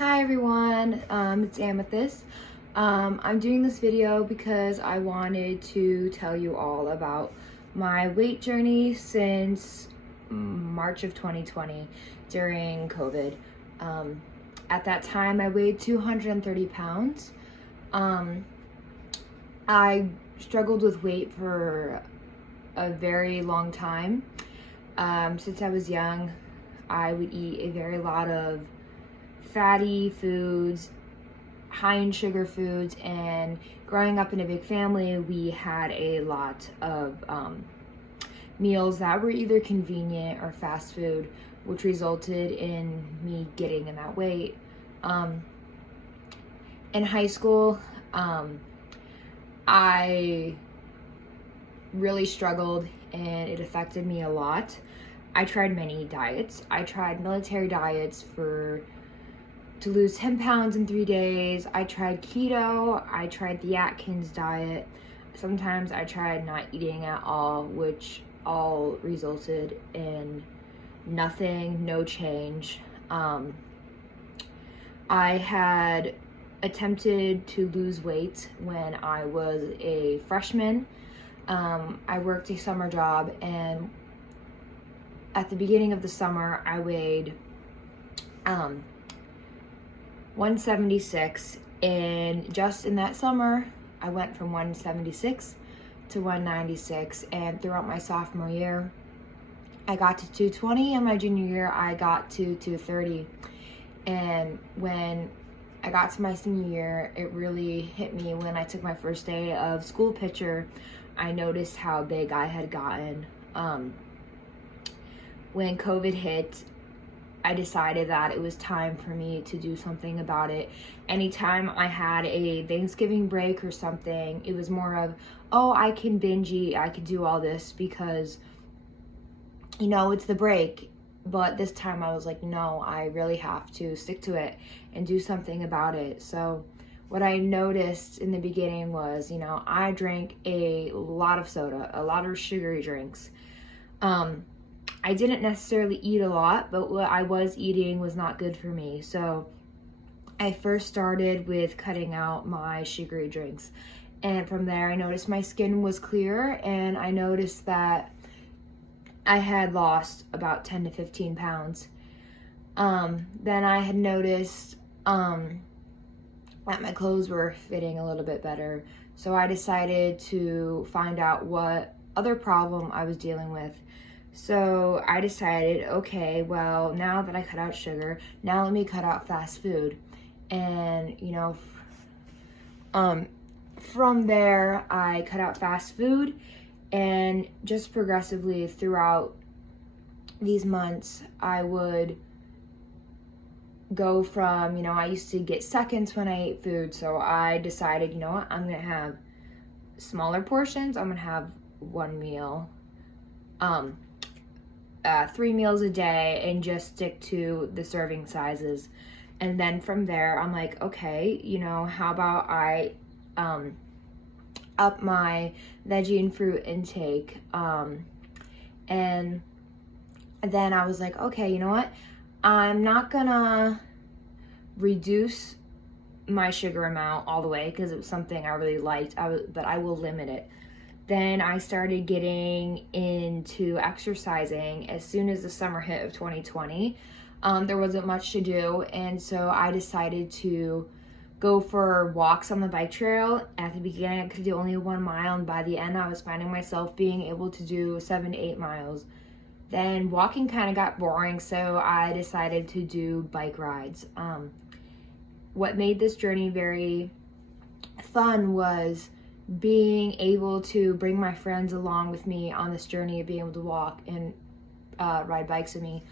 Hi everyone, it's Amethyst. I'm doing this video because I wanted to tell you all about my weight journey since March of 2020 during COVID. At that time, I weighed 230 pounds. I struggled with weight for a very long time. Since I was young, I would eat a very lot of fatty foods, high in sugar foods, and growing up in a big family, we had a lot of meals that were either convenient or fast food, which resulted in me getting in that weight. In high school, I really struggled and it affected me a lot. I tried many diets. I tried military diets to lose 10 pounds in 3 days. I tried keto. I tried the Atkins diet. Sometimes I tried not eating at all, which all resulted in nothing, no change. I had attempted to lose weight when I was a freshman. I worked a summer job, and at the beginning of the summer, I weighed 176, and just in that summer, I went from 176 to 196, and throughout my sophomore year, I got to 220, and my junior year, I got to 230, and when I got to my senior year, it really hit me when I took my first day of school picture. I noticed how big I had gotten. When COVID hit, I decided that it was time for me to do something about it. Anytime I had a Thanksgiving break or something, it was more of, oh, I can binge eat, I could do all this because, it's the break. But this time I was like, no, I really have to stick to it and do something about it. So what I noticed in the beginning was, I drank a lot of soda, a lot of sugary drinks. I didn't necessarily eat a lot, but what I was eating was not good for me. So I first started with cutting out my sugary drinks. And from there, I noticed my skin was clear, and I noticed that I had lost about 10 to 15 pounds. Then I had noticed that my clothes were fitting a little bit better. So I decided to find out what other problem I was dealing with. So I decided, okay, well, now that I cut out sugar, now let me cut out fast food. And, from there, I cut out fast food, and just progressively throughout these months, I would go from, I used to get seconds when I ate food. So I decided, what, I'm going to have smaller portions. I'm going to have one meal, 3 meals a day, and just stick to the serving sizes. And then from there, I'm like, okay, how about I up my veggie and fruit intake. And then I was like, okay, you know what? I'm not gonna reduce my sugar amount all the way because it was something I really liked, but I will limit it. Then I started getting into exercising as soon as the summer hit of 2020. There wasn't much to do, and so I decided to go for walks on the bike trail. At the beginning, I could do only 1 mile, and by the end, I was finding myself being able to do 7 to 8 miles. Then walking kind of got boring, so I decided to do bike rides. What made this journey very fun was being able to bring my friends along with me on this journey of being able to walk and ride bikes with me.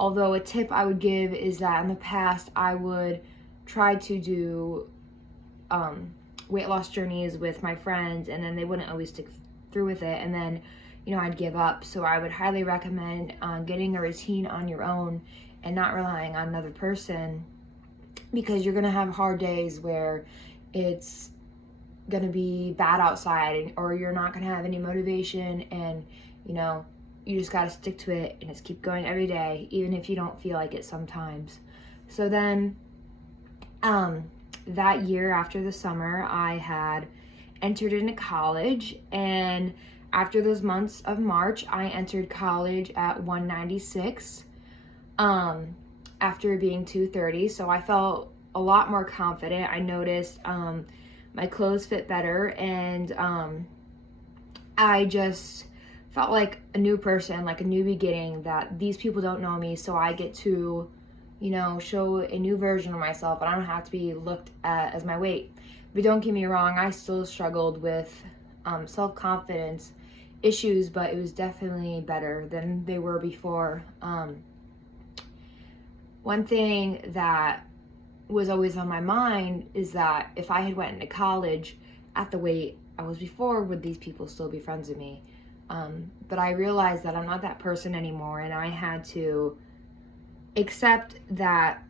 Although a tip I would give is that in the past I would try to do weight loss journeys with my friends, and then they wouldn't always stick through with it, and then I'd give up. So I would highly recommend getting a routine on your own and not relying on another person, because you're gonna have hard days where it's gonna be bad outside, or you're not gonna have any motivation, and you just gotta stick to it and just keep going every day, even if you don't feel like it sometimes. So then That year after the summer, I had entered into college, and after those months of March, I entered college at 196 after being 230. So I felt a lot more confident. I noticed my clothes fit better, and I just felt like a new person, like a new beginning, that these people don't know me, so I get to, show a new version of myself, and I don't have to be looked at as my weight. But don't get me wrong, I still struggled with self-confidence issues, but it was definitely better than they were before. One thing that was always on my mind is that if I had went into college at the weight I was before, would these people still be friends with me? But I realized that I'm not that person anymore, and I had to accept that,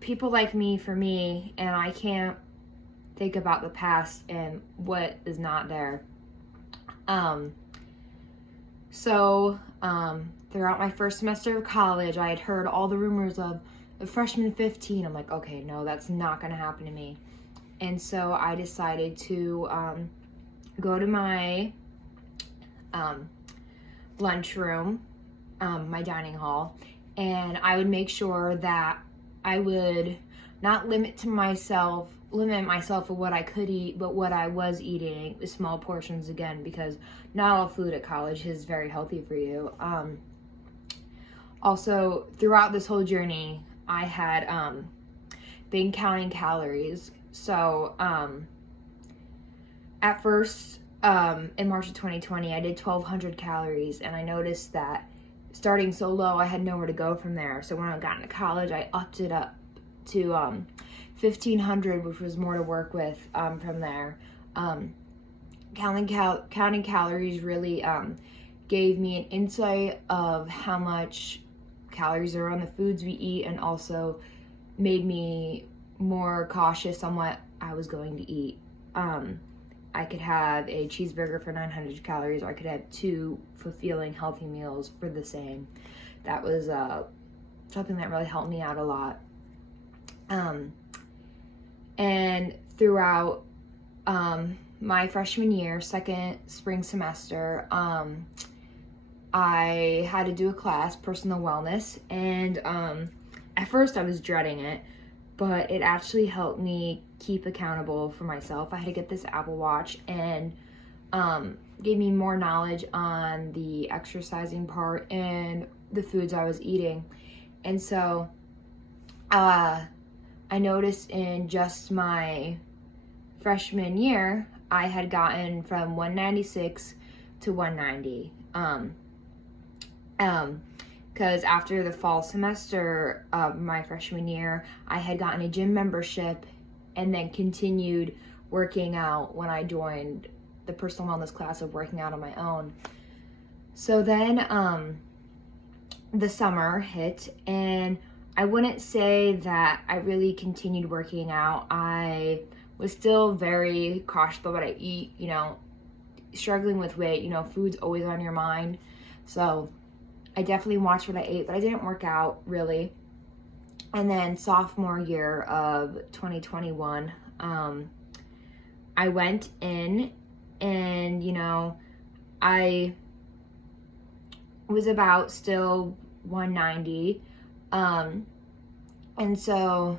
people like me for me, and I can't think about the past and what is not there. Throughout my first semester of college, I had heard all the rumors of the freshman 15. I'm like, okay, no, that's not going to happen to me. And so I decided to go to my lunchroom, my dining hall, and I would make sure that I would not limit myself of what I could eat, but what I was eating, small portions again, because not all food at college is very healthy for you. Also, throughout this whole journey, I had been counting calories. So at first, in March of 2020, I did 1,200 calories, and I noticed that starting so low, I had nowhere to go from there. So when I got into college, I upped it up to 1,500, which was more to work with from there. Counting calories really gave me an insight of how much calories are on the foods we eat, and also made me more cautious on what I was going to eat. I could have a cheeseburger for 900 calories, or I could have 2 fulfilling healthy meals for the same. That was something that really helped me out a lot. And throughout my freshman year, second spring semester, I had to do a class, personal wellness, and at first I was dreading it, but it actually helped me keep accountable for myself. I had to get this Apple Watch, and gave me more knowledge on the exercising part and the foods I was eating. And so I noticed in just my freshman year, I had gotten from 196 to 190. Because after the fall semester of my freshman year, I had gotten a gym membership and then continued working out when I joined the personal wellness class of working out on my own. So then the summer hit, and I wouldn't say that I really continued working out. I was still very cautious about what I eat, struggling with weight, food's always on your mind. So I definitely watched what I ate, but I didn't work out really. And then sophomore year of 2021, I went in, and, I was about still 190. And so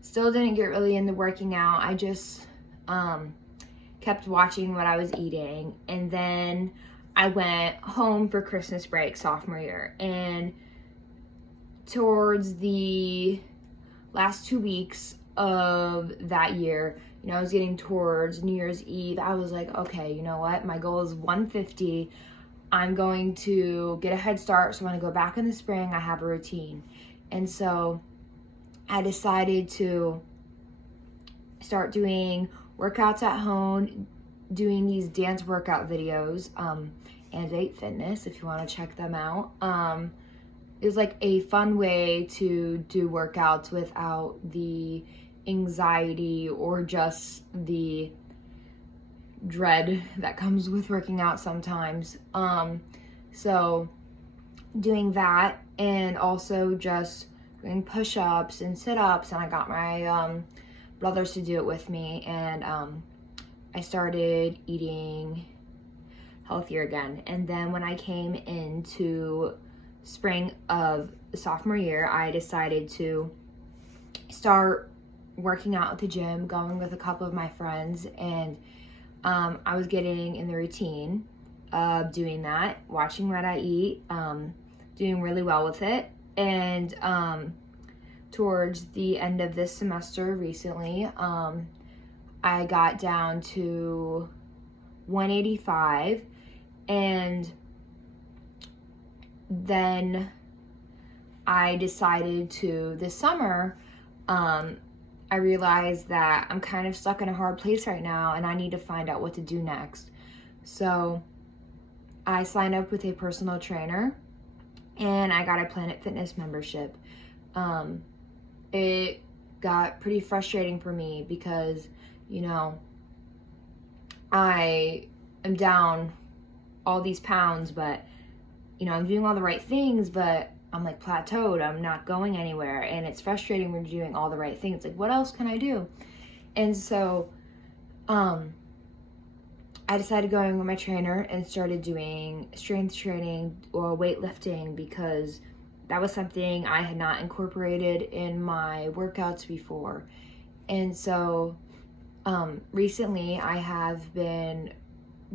still didn't get really into working out. I just kept watching what I was eating. And then I went home for Christmas break sophomore year. And towards the last 2 weeks of that year, I was getting towards New Year's Eve. I was like, okay, you know what? My goal is 150. I'm going to get a head start, so when I go back in the spring, I have a routine. And so I decided to start doing workouts at home, doing these dance workout videos, and 8 Fitness, if you want to check them out. It was like a fun way to do workouts without the anxiety or just the dread that comes with working out sometimes. So doing that, and also just doing push-ups and sit-ups, and I got my brothers to do it with me, and I started eating healthier again. And then when I came into spring of sophomore year, I decided to start working out at the gym, going with a couple of my friends, and I was getting in the routine of doing that, watching what I eat, doing really well with it. And towards the end of this semester recently, I got down to 185, and then I decided to, this summer, I realized that I'm kind of stuck in a hard place right now and I need to find out what to do next. So I signed up with a personal trainer and I got a Planet Fitness membership. It got pretty frustrating for me because, you know, I am down all these pounds, but, you know, I'm doing all the right things, but I'm like plateaued. I'm not going anywhere, and it's frustrating when you're doing all the right things. Like, what else can I do? And so I decided going with my trainer and started doing strength training or weightlifting, because that was something I had not incorporated in my workouts before. And so recently I have been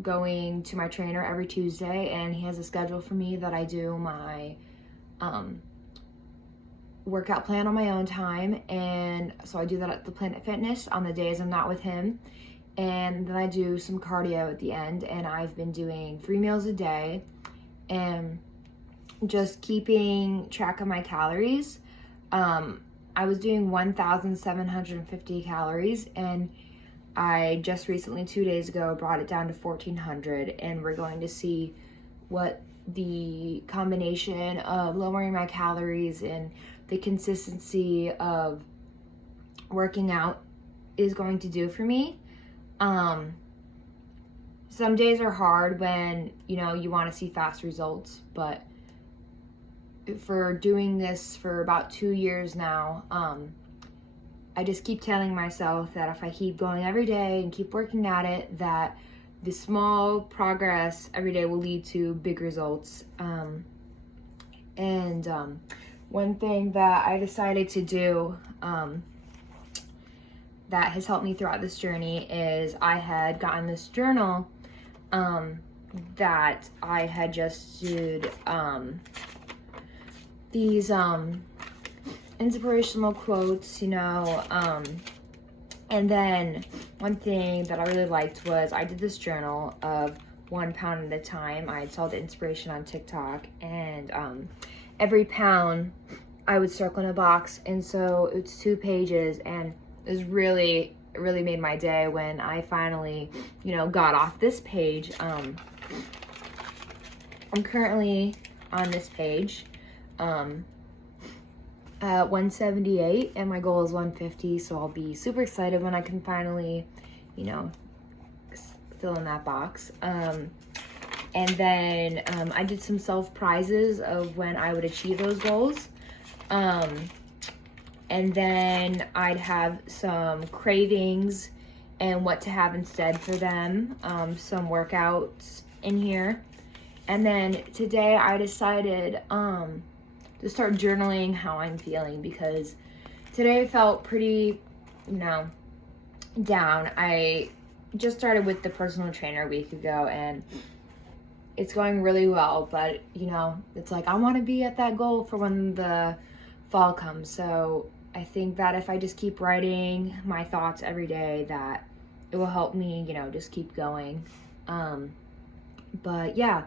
going to my trainer every Tuesday, and he has a schedule for me that I do my workout plan on my own time. And so I do that at the Planet Fitness on the days I'm not with him, and then I do some cardio at the end. And I've been doing 3 meals a day and just keeping track of my calories. I was doing 1,750 calories, and I just recently, 2 days ago, brought it down to 1,400, and we're going to see what the combination of lowering my calories and the consistency of working out is going to do for me. Some days are hard when, you know, you want to see fast results, but for doing this for about 2 years now, I just keep telling myself that if I keep going every day and keep working at it, that the small progress every day will lead to big results. One thing that I decided to do that has helped me throughout this journey is I had gotten this journal that I had just did these inspirational quotes, you know, and then one thing that I really liked was I did this journal of 1 pound at a time. I saw the inspiration on TikTok, and every pound I would circle in a box, and so it's 2 pages, and it really made my day when I finally, you know, got off this page. I'm currently on this page at 178, and my goal is 150, so I'll be super excited when I can finally, you know, fill in that box. And then I did some self prizes of when I would achieve those goals. And then I'd have some cravings and what to have instead for them, some workouts in here. And then today I decided to start journaling how I'm feeling, because today I felt pretty, you know, down. I just started with the personal trainer a week ago, and it's going really well, but, you know, it's like I want to be at that goal for when the fall comes. So I think that if I just keep writing my thoughts every day, that it will help me, you know, just keep going. But yeah,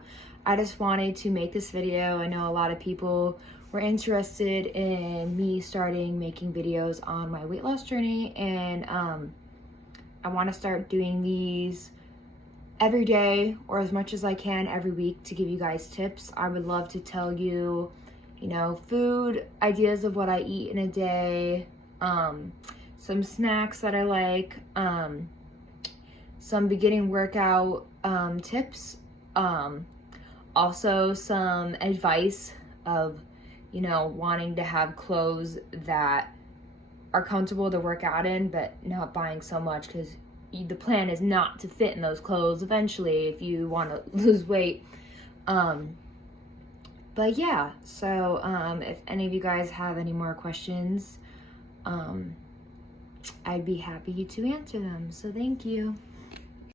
I just wanted to make this video. I know a lot of people were interested in me starting making videos on my weight loss journey, and I want to start doing these every day, or as much as I can every week, to give you guys tips. I would love to tell you, you know, food ideas of what I eat in a day, some snacks that I like, some beginning workout tips, also some advice of you know, wanting to have clothes that are comfortable to work out in, but not buying so much, because the plan is not to fit in those clothes eventually if you want to lose weight. But yeah, so if any of you guys have any more questions, I'd be happy to answer them. So thank you.